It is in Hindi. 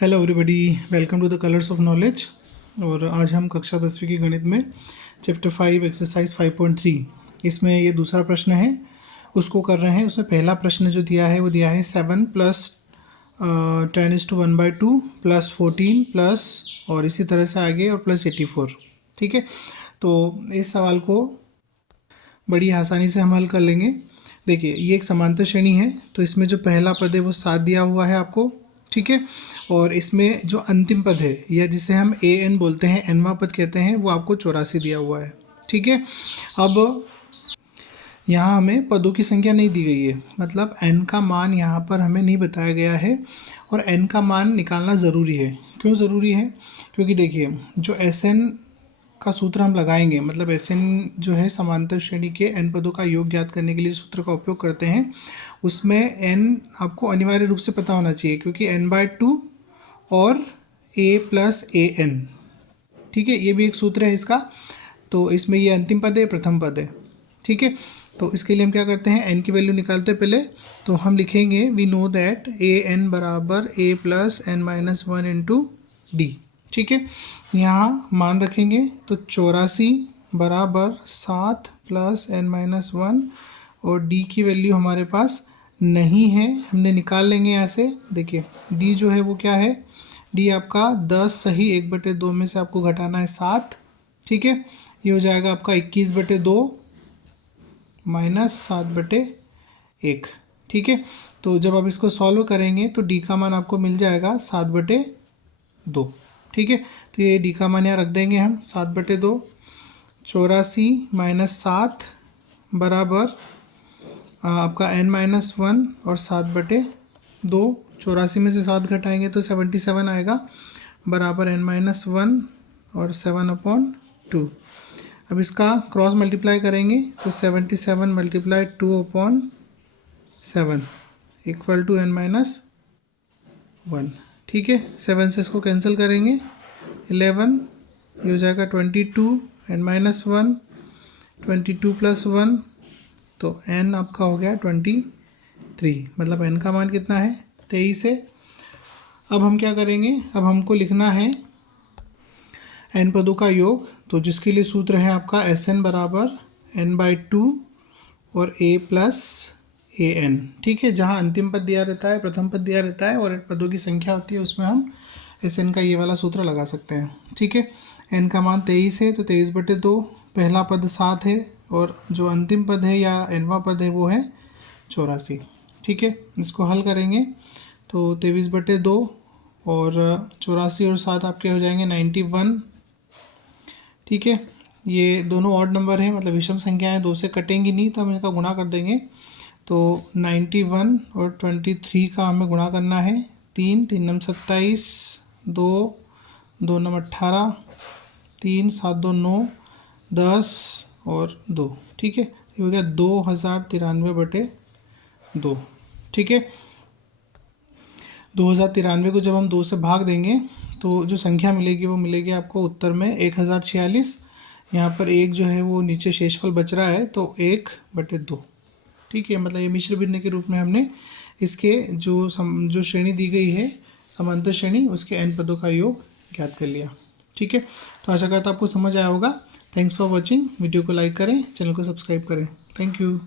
Hello everybody, welcome to the colours of knowledge. और आज हम कक्षा 10वीं की गणित में चैप्टर 5 एक्सरसाइज 5.3 इसमें ये दूसरा प्रश्न है उसको कर रहे हैं। उसमें पहला प्रश्न जो दिया है वो दिया है 7 प्लस 10⁻² प्लस 14 प्लस और इसी तरह से आगे और प्लस 84। ठीक है, तो इस सवाल को बड़ी आसानी से हम हल कर लेंगे। देखिए, ये एक समांतर श्रेणी है, तो इसमें जो पहला पद है वो 7 दिया हुआ है आपको। ठीक है, और इसमें जो अंतिम पद है या जिसे हम ए एन बोलते हैं, एनवा पद कहते हैं, वो आपको 84 दिया हुआ है। ठीक है, अब यहाँ हमें पदों की संख्या नहीं दी गई है, मतलब एन का मान यहाँ पर हमें नहीं बताया गया है और एन का मान निकालना ज़रूरी है। क्यों ज़रूरी है? क्योंकि देखिए, जो एस एन का सूत्र हम लगाएंगे, मतलब एस एन जो है समांतर श्रेणी के एन पदों का योग ज्ञात करने के लिए सूत्र का उपयोग करते हैं, उसमें एन आपको अनिवार्य रूप से पता होना चाहिए, क्योंकि n/2 और a प्लस ए एन। ठीक है, ये भी एक सूत्र है इसका। तो इसमें ये अंतिम पद है, प्रथम पद है। ठीक है, तो इसके लिए हम क्या करते हैं, n की वैल्यू निकालते हैं पहले। तो हम लिखेंगे we know that a n बराबर a plus n-1 into d. ठीक है, यहाँ मान रखेंगे तो 84 बराबर 7 प्लस n-1 और d की वैल्यू हमारे पास नहीं है, हमने निकाल लेंगे यहाँ से। देखिए, d जो है वो क्या है, d आपका 10 सही 1/2 में से आपको घटाना है 7। ठीक है, ये हो जाएगा आपका 21/2 माइनस 7/1। ठीक है, तो जब आप इसको सॉल्व करेंगे तो d का मान आपको मिल जाएगा 7/2। ठीक है, तो ये d का मान यहाँ रख देंगे हम 7/2। 84 माइनस 7 बराबर आपका n-1 और 7/2। 84 में से 7 घटाएंगे तो 77 आएगा, बराबर n-1 और 7/2। अब इसका क्रॉस मल्टीप्लाई करेंगे तो 77 मल्टीप्लाई 2/7 इक्वल टू n-1। ठीक है, 7 से इसको कैंसिल करेंगे 11, ये हो जाएगा 22, n-1 22 प्लस 1, तो n आपका हो गया 23, मतलब n का मान कितना है 23 है। अब हम क्या करेंगे, अब हमको लिखना है n पदों का योग, तो जिसके लिए सूत्र है आपका एस एन बराबर n/2 और a प्लस ए एन। ठीक है, जहाँ अंतिम पद दिया रहता है, प्रथम पद दिया रहता है और पदों की संख्या होती है, उसमें हम एस एन का ये वाला सूत्र लगा सकते हैं। ठीक है, n का मान 23 है तो 23/2, पहला पद 7 है और जो अंतिम पद है या nवा पद है वो है 84। ठीक है, इसको हल करेंगे तो 23/2 और 84 और 7 आपके हो जाएंगे 91। ठीक है, ये दोनों ऑड नंबर है, मतलब विषम संख्या है, 2 से कटेंगी नहीं, तो हम इनका गुणा कर देंगे। तो 91 और 23 का हमें गुणा करना है, 3 3 9 27, 2 2 9 18, 3 7 2 9 10 और 2। ठीक है, ये हो गया 2093/2। ठीक है, 2093 को जब हम 2 से भाग देंगे तो जो संख्या मिलेगी वो मिलेगी आपको उत्तर में 1046। यहाँ पर एक जो है वो नीचे शेषफल बच रहा है, तो 1/2। ठीक है, मतलब ये मिश्र भिन्न के रूप में हमने इसके जो श्रेणी दी गई है समांतर श्रेणी, उसके n पदों का योग ज्ञात कर लिया। ठीक है, तो आशा करता आपको समझ आया होगा। Thanks for watching. वीडियो को लाइक करें, चैनल को सब्सक्राइब करें। Thank you.